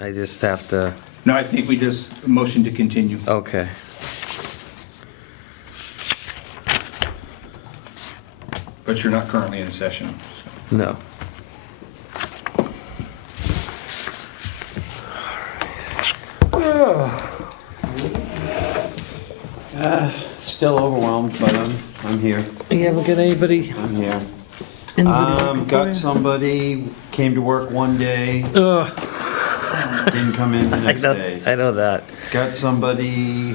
I just have to, No, I think we just motion to continue. okay. But you're not currently in session. So. No. Still overwhelmed, but I'm here. You haven't got anybody? I'm here. Anybody working for you? Got somebody, came to work one day, Ugh, didn't come in the I next know, day. I know that. Got somebody,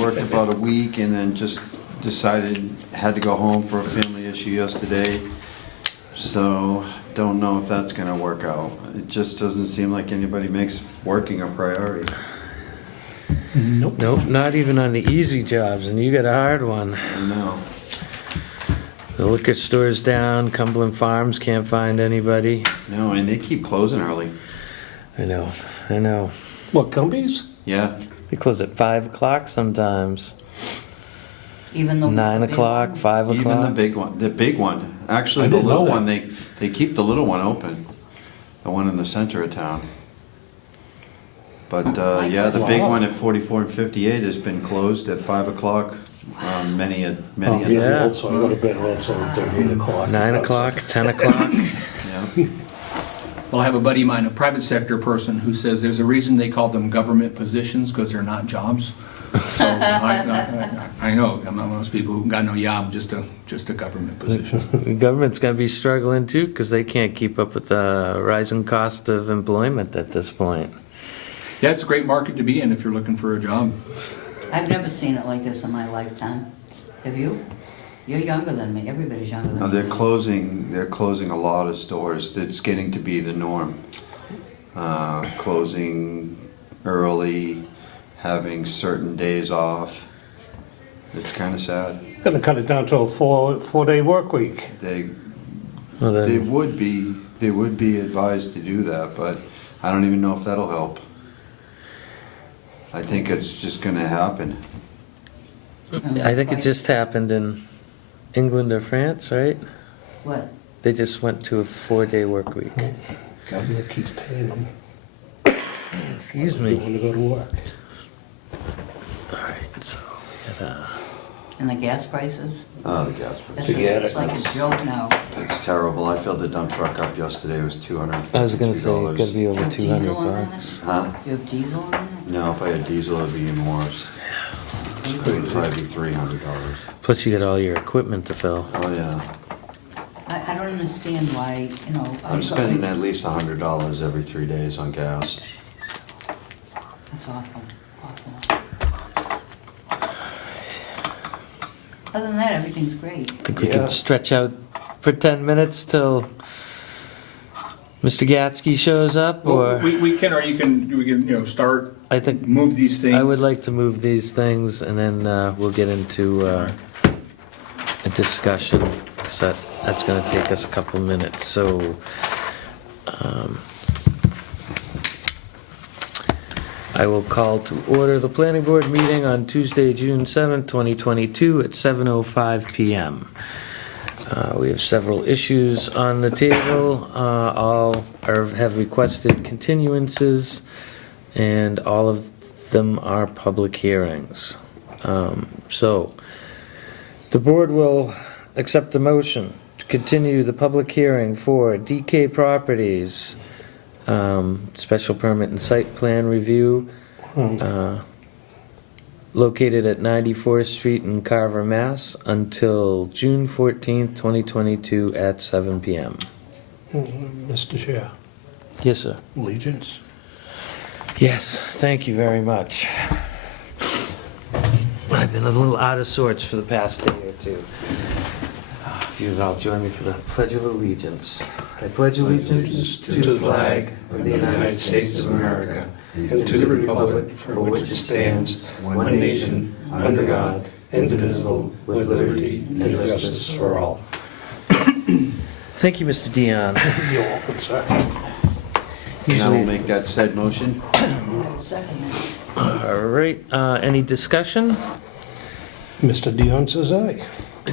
worked about a week and then just decided, had to go home for a family issue yesterday. So, don't know if that's gonna work out. It just doesn't seem like anybody makes working a priority. Nope, not even on the easy jobs, and you got a hard one. I know. The liquor store's down, Cumberland Farms can't find anybody. No, and they keep closing early. I know. What, Gumby's? Yeah, They close at 5 o'clock sometimes. Even though. 9 o'clock, 5 o'clock. even the big one. Actually, I the didn't little know one, they keep the little one open. The one in the center of town. But, yeah, the big Wow. one at 44 and 58 has been closed at 5 o'clock, many a Oh, night. Yeah. Also, I go to bed around 7:30, 8 o'clock. 9 o'clock, 10 o'clock. Yeah. Well, I have a buddy of mine, a private sector person, who says there's a reason they call them government positions, because they're not jobs. So I know, I'm not one of those people who got no job, just a government position. The government's gonna be struggling too, because they can't keep up with the rising cost of employment at this point. Yeah, it's a great market to be in if you're looking for a job. I've never seen it like this in my lifetime. Have you? You're younger than me. Everybody's younger No, than me. they're closing a lot of stores. It's getting to be the norm. Closing early, having certain days off. It's kind of sad. Gonna cut it down to a four-day work week. Well, They then, would be advised to do that, but I don't even know if that'll help. I think it's just gonna happen. I think it just happened in England or France, right? What? They just went to a 4-day work week. Government keeps paying them. Excuse They me. want to go to work. All right, so we got And the gas prices? Oh, the gas price. Forget It's it. like a joke now. It's terrible. I filled the dump truck up yesterday. It was $252. I was gonna say, it's gotta be Do you over have 200 diesel on bucks. that? Huh? You have diesel on that? No, if I had diesel, it'd be even worse. It would probably be $300. Plus you got all your equipment to fill. Oh, yeah. I don't understand why, you know. I'm spending at least $100 every 3 days on gas. That's awful, awful. Other than that, everything's great. Think we Yeah. could stretch out for 10 minutes till Mr. Gatsky shows up, or? We can, or we can, start, I think move these things. I would like to move these things, and then we'll get into a discussion, because that's going to take us a couple minutes. So, I will call to order the planning board meeting on Tuesday, June 7th, 2022 at 7:05 PM. We have several issues on the table. All have requested continuances, and all of them are public hearings. So, the board will accept a motion to continue the public hearing for DK Properties, special permit and site plan review, located at 94th Street in Carver, Mass, until June 14th, 2022 at 7 PM. Mr. Chair, Yes, sir. allegiance. Yes, thank you very much. I've been a little out of sorts for the past day or two. If you'd all join me for the Pledge of Allegiance. I pledge allegiance to the flag of the United States of America and to the republic for which it stands, one nation, under God, indivisible, with liberty and justice for all. Thank you, Mr. Dion. You're welcome, sir. And I will Usually, make that said motion. Second all right, any discussion? Mr. Dion says aye.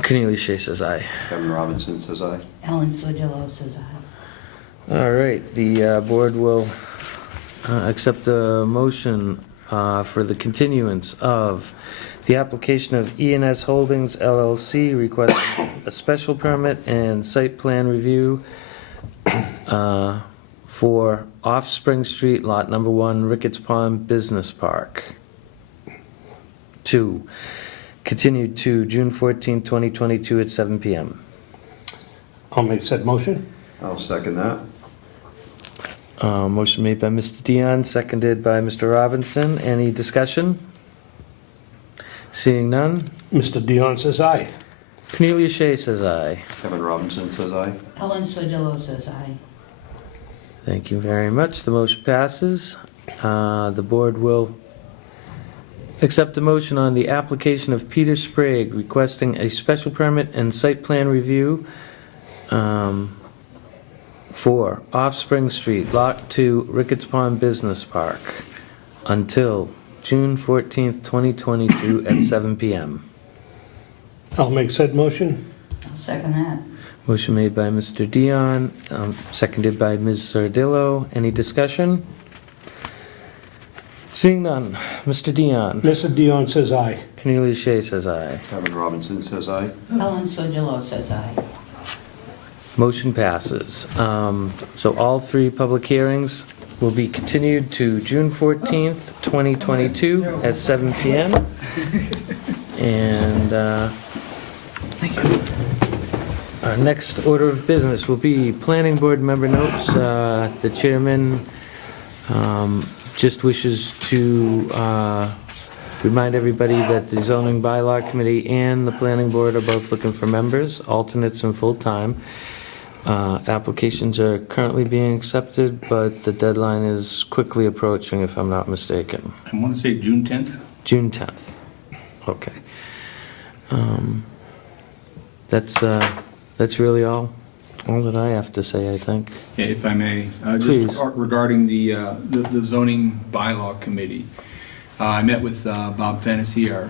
Cornelius Shea says aye. Kevin Robinson says aye. Ellen Sodillo says aye. All right, the board will accept a motion for the continuance of the application of E&S Holdings LLC requesting a special permit and site plan review for Off Spring Street, Lot Number 1, Ricketts Pond Business Park. 2, continued to June 14, 2022 at 7 p.m. I'll make said motion. I'll second that. Motion made by Mr. Dion, seconded by Mr. Robinson. Any discussion? Seeing none. Mr. Dion says aye. Cornelia Shea says aye. Kevin Robinson says aye. Ellen Sordillo says aye. Thank you very much. The motion passes. The board will accept the motion on the application of Peter Sprague requesting a special permit and site plan review for Off Spring Street, Lot 2, Ricketts Pond Business Park, until June 14th, 2022 at 7 p.m. I'll make said motion. I'll second that. Motion made by Mr. Dion, seconded by Ms. Sardillo. Any discussion? Seeing none. Mr. Dion. Mr. Dion says aye. Cornelia Shea says aye. Kevin Robinson says aye. Ellen Sordillo says aye. Motion passes. So all 3 public hearings will be continued to June 14th, 2022 at 7 p.m. And our next order of business will be planning board member notes. The chairman just wishes to remind everybody that the zoning bylaw committee and the planning board are both looking for members, alternates and full-time. Applications are currently being accepted, but the deadline is quickly approaching, if I'm not mistaken. I want to say June 10th. June 10th. Okay. That's really all that I have to say, I think. If I may, Please. just regarding the zoning bylaw committee, I met with Bob Fennessy, our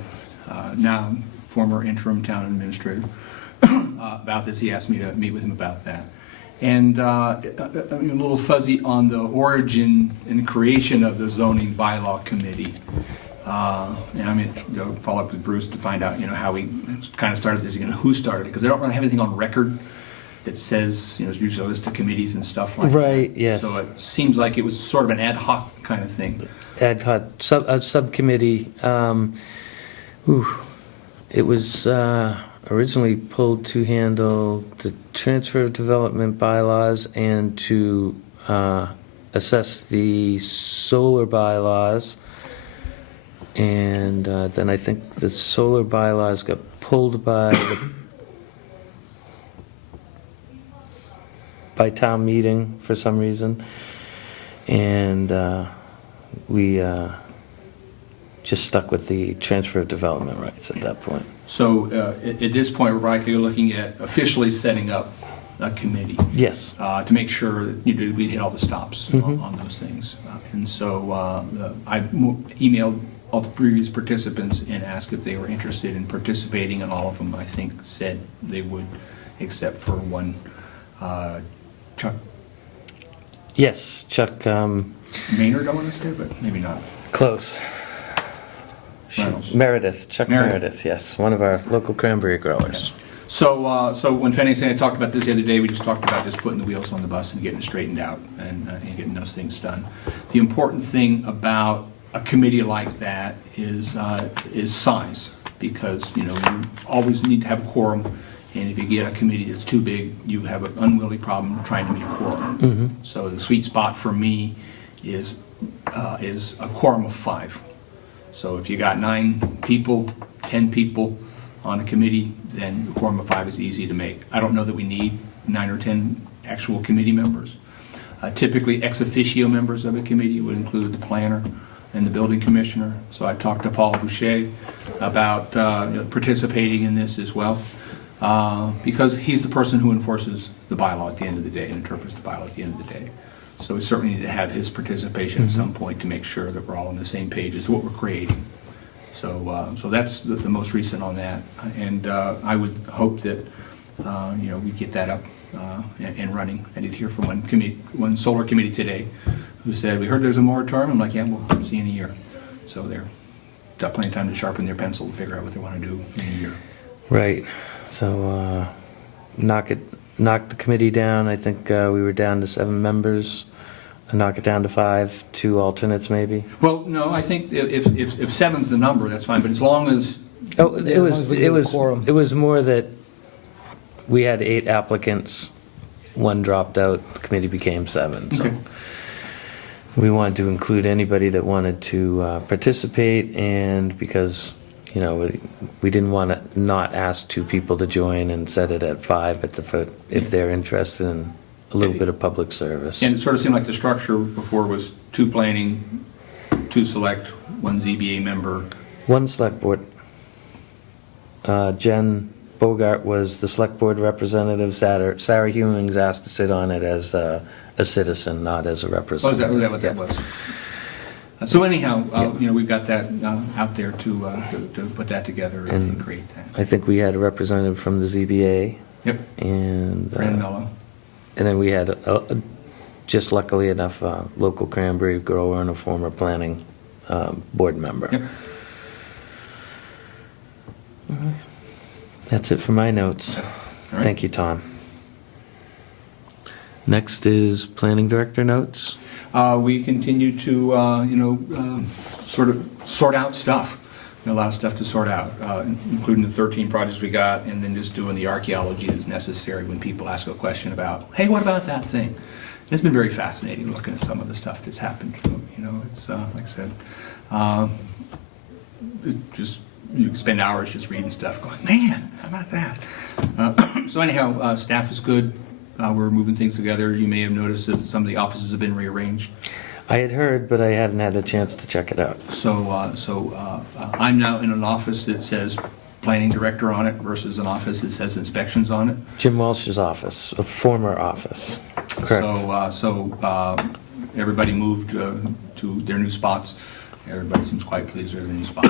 now former interim town administrator, about this. He asked me to meet with him about that. And I'm a little fuzzy on the origin and creation of the zoning bylaw committee. And I'm going to go follow up with Bruce to find out, how we kind of started this again, who started it, because I don't really have anything on record that says, there's usually a list of committees and stuff like that. Right, yes. So it seems like it was sort of an ad hoc kind of thing. Ad hoc subcommittee. It was originally pulled to handle the transfer of development bylaws and to assess the solar bylaws. And then I think the solar bylaws got pulled by town meeting for some reason. And we just stuck with the transfer of development rights at that point. So at this point, we're likely looking at officially setting up a committee. Yes. To make sure that we hit all the stops on those things. And so I emailed all the previous participants and asked if they were interested in participating, and all of them, I think, said they would, except for one, Chuck Yes, Chuck. Maynard, I want to say, but maybe not. Close. Reynolds. Meredith, Chuck Meredith, yes, one of our local cranberry growers. So when Fanny and I talked about this the other day, we just talked about just putting the wheels on the bus and getting it straightened out and getting those things done. The important thing about a committee like that is size, because you always need to have a quorum, and if you get a committee that's too big, you have an unwieldy problem trying to meet a quorum. So the sweet spot for me is a quorum of 5. So if you got 9 people, 10 people on a committee, then a quorum of 5 is easy to make. I don't know that we need 9 or 10 actual committee members. Typically, ex officio members of a committee would include the planner and the building commissioner. So I talked to Paul Boucher about participating in this as well, because he's the person who enforces the bylaw at the end of the day and interprets the bylaw at the end of the day. So we certainly need to have his participation at some point to make sure that we're all on the same page as what we're creating. So that's the most recent on that, and I would hope that we get that up and running. I did hear from one solar committee today who said, we heard there's a moratorium. I'm like, yeah, we'll see in a year. So they're got plenty of time to sharpen their pencil and figure out what they want to do in a year. Right, so knock the committee down. I think we were down to 7 members. Knock it down to 5, 2 alternates maybe. Well, no, I think if seven's the number, that's fine, but as long as, Oh, Yeah, as long as we get a quorum. it was more that we had 8 applicants, 1 dropped out, the committee became 7. So okay. we wanted to include anybody that wanted to participate, and because, you know, we didn't want to not ask 2 people to join and set it at 5 at the foot if they're interested in a little bit of public service. And it sort of seemed like the structure before was 2 planning, 2 select, 1 ZBA member. 1 select board. Jen Bogart was the select board representative. Sarah Hewings asked to sit on it as a citizen, not as a Oh, representative. is that what that Yeah. was? So anyhow, you know, we've got that out there to put that together and create that. I think we had a representative from the ZBA, Yep, and Fran Mello. and then we had, just luckily enough, a local cranberry grower and a former planning board member. Yep. That's it for my notes. All right. Thank you, Tom. Next is planning director notes. We continue to, you know, sort out stuff. A lot of stuff to sort out, including the 13 projects we got, and then just doing the archaeology that's necessary when people ask a question about, hey, what about that thing? It's been very fascinating looking at some of the stuff that's happened. You know, it's like I said, it's just you spend hours just reading stuff, going, man, how about that? So anyhow, staff is good. We're moving things together. You may have noticed that some of the offices have been rearranged. I had heard, but I hadn't had a chance to check it out. So I'm now in an office that says planning director on it versus an office that says inspections on it. Jim Welsh's office, a former office. Correct. So everybody moved to their new spots. Everybody seems quite pleased with their new spots.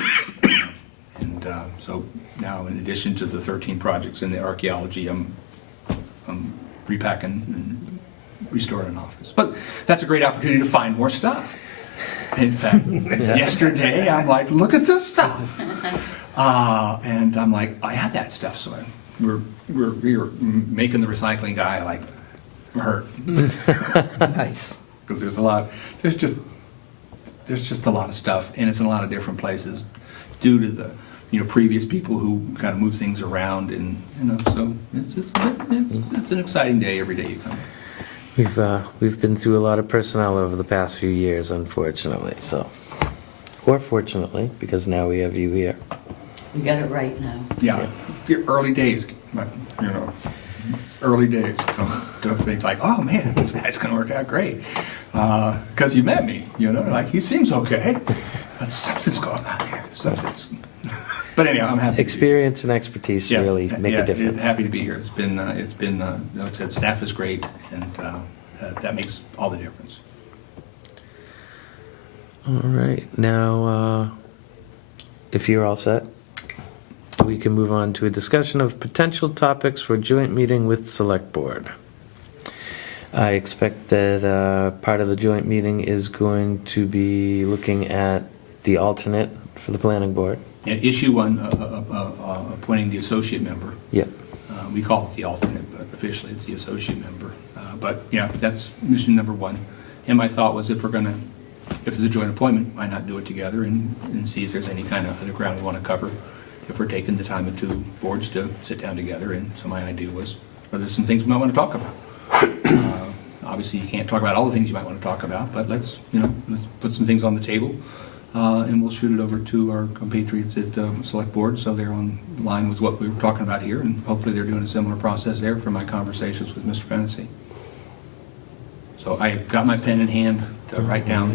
And so now, in addition to the 13 projects in the archaeology, I'm repacking and restoring an office. But that's a great opportunity to find more stuff. In fact, yesterday I'm like, look at this stuff. And I'm like, I had that stuff, so we were making the recycling guy like hurt. Nice. Because there's just a lot of stuff, and it's in a lot of different places due to the previous people who kind of move things around, and so it's an exciting day every day you come. We've been through a lot of personnel over the past few years, unfortunately. So, or fortunately, because now we have you here. We got it right now. Yeah, it's the early days, but it's early days. Don't think like, oh man, this guy's gonna work out great, because you met me. Like he seems okay, but something's going on here. But anyhow, I'm happy. Experience and expertise really make a difference. Happy to be here. It's been like I said, staff is great, and that makes all the difference. All right, now, if you're all set, we can move on to a discussion of potential topics for joint meeting with Select Board. I expect that part of the joint meeting is going to be looking at the alternate for the planning board. And issue 1, appointing the associate member. Yep. We call it the alternate, but officially it's the associate member. But yeah, that's mission number 1. And my thought was if it's a joint appointment, why not do it together and see if there's any kind of other ground we want to cover if we're taking the time of 2 boards to sit down together. And so my idea was, are there some things we might want to talk about? Obviously, you can't talk about all the things you might want to talk about, but let's put some things on the table. And we'll shoot it over to our compatriots at Select Board, so they're on line with what we were talking about here, and hopefully they're doing a similar process there from my conversations with Mr. Fennessy. So I got my pen in hand to write down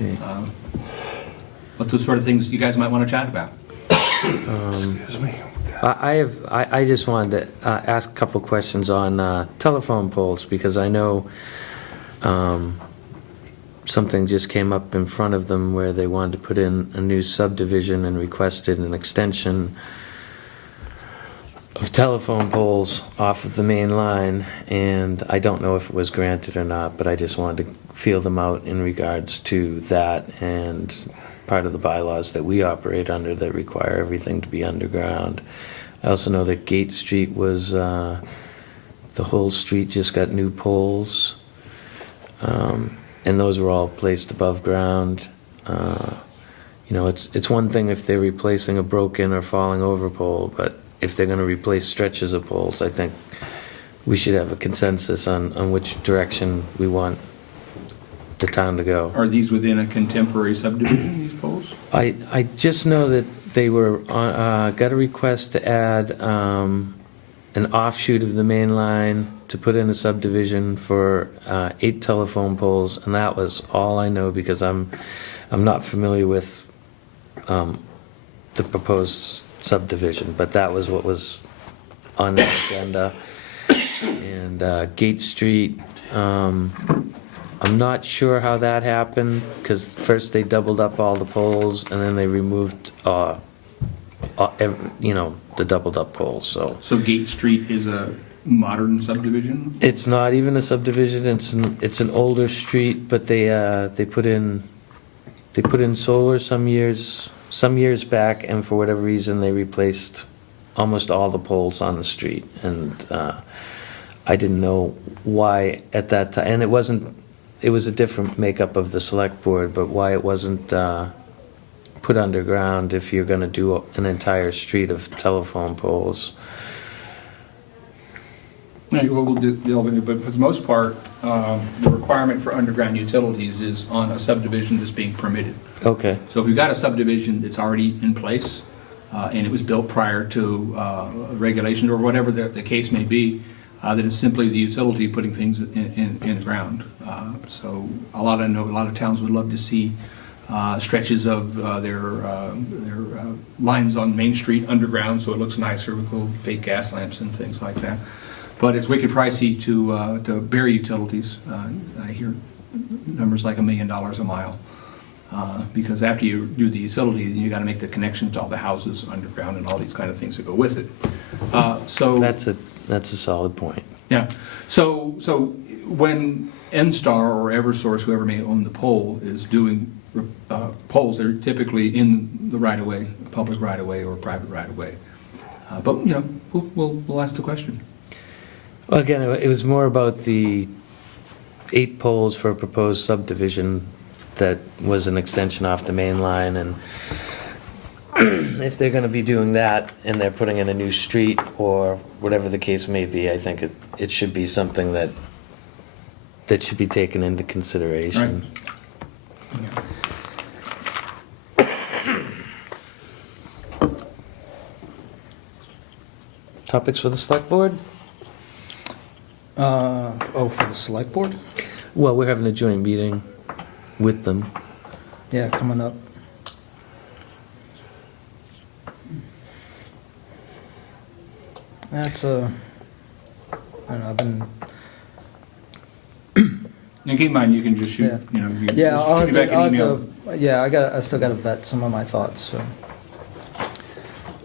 what those sort of things you guys might want to chat about. Excuse me. I just wanted to ask a couple questions on telephone poles, because I know something just came up in front of them where they wanted to put in a new subdivision and requested an extension of telephone poles off of the main line, and I don't know if it was granted or not, but I just wanted to feel them out in regards to that and part of the bylaws that we operate under that require everything to be underground. I also know that Gate Street was, the whole street just got new poles, and those were all placed above ground. You know, it's one thing if they're replacing a broken or falling over pole, but if they're gonna replace stretches of poles, I think we should have a consensus on which direction we want the town to go. Are these within a contemporary subdivision, these poles? I just know that they were, got a request to add an offshoot of the main line to put in a subdivision for 8 telephone poles, and that was all I know because I'm not familiar with the proposed subdivision, but that was what was on the agenda. And Gate Street, I'm not sure how that happened, because first they doubled up all the poles, and then they removed, you know, the doubled up poles, so. So Gate Street is a modern subdivision? It's not even a subdivision, it's an older street, but they put in solar some years back, and for whatever reason, they replaced almost all the poles on the street, and I didn't know why at that time, and it was a different makeup of the select board, but why it wasn't put underground if you're gonna do an entire street of telephone poles. Yeah, well, we'll do, but for the most part, the requirement for underground utilities is on a subdivision that's being permitted. Okay, So if you've got a subdivision that's already in place, and it was built prior to regulations or whatever the case may be, then it's simply the utility putting things in the ground. So I know a lot of towns would love to see stretches of their lines on Main Street underground, so it looks nicer with little fake gas lamps and things like that. But it's wicked pricey to bury utilities. I hear numbers like $1 million a mile. Because after you do the utility, you got to make the connection to all the houses underground and all these kind of things that go with it. So that's a solid point. yeah. So when NSTAR or EverSource, whoever may own the pole, is doing poles, they're typically in the right of way, public right of way or private right of way. But you know, we'll ask the question. Well, again, it was more about the 8 poles for a proposed subdivision that was an extension off the main line, and if they're gonna be doing that and they're putting in a new street or whatever the case may be, I think it should be something that should be taken into consideration. Topics for the select board? For the select board? Well, we're having a joint meeting with them. Yeah, coming up. That's I don't know, I've been, And keep in mind, you can just shoot, Yeah. you know, you yeah, just I'll shoot me have back an to, email. yeah, I still gotta vet some of my thoughts, so.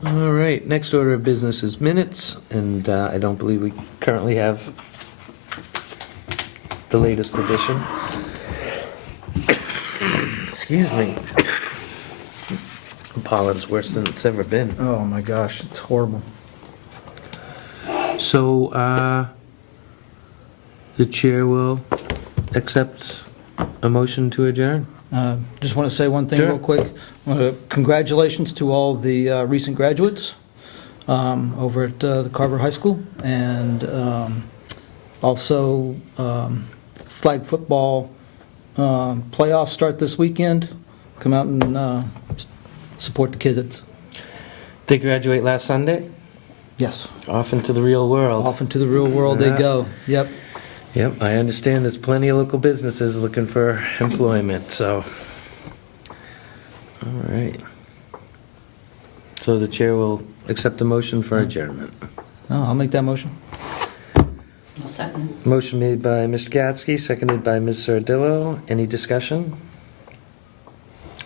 All right, next order of business is minutes, and I don't believe we currently have the latest edition. Excuse me. Pollen's worse than it's ever been. Oh my gosh, it's horrible. So, the chair will accept a motion to adjourn. Just want to say one thing Sure. real quick. Congratulations to all the recent graduates over at the Carver High School, and also flag football playoffs start this weekend. Come out and support the kids. They graduate last Sunday, Yes, off into the real world. off into the real world they Yeah. go. Yep. Yep, I understand there's plenty of local businesses looking for employment, so. All right. So the chair will accept a motion for adjournment. Oh, I'll make that motion. I'll second it. Motion made by Mr. Gatsky, seconded by Ms. Sardillo. Any discussion?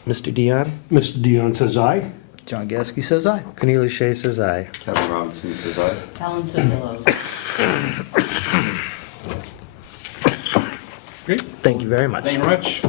Mr. Dion? Mr. Dion says aye. John Gasky says aye. Cornelius Shea says aye. Kevin Robinson says aye. Helen Sodillo. Great. Thank you very much. Thank you very much.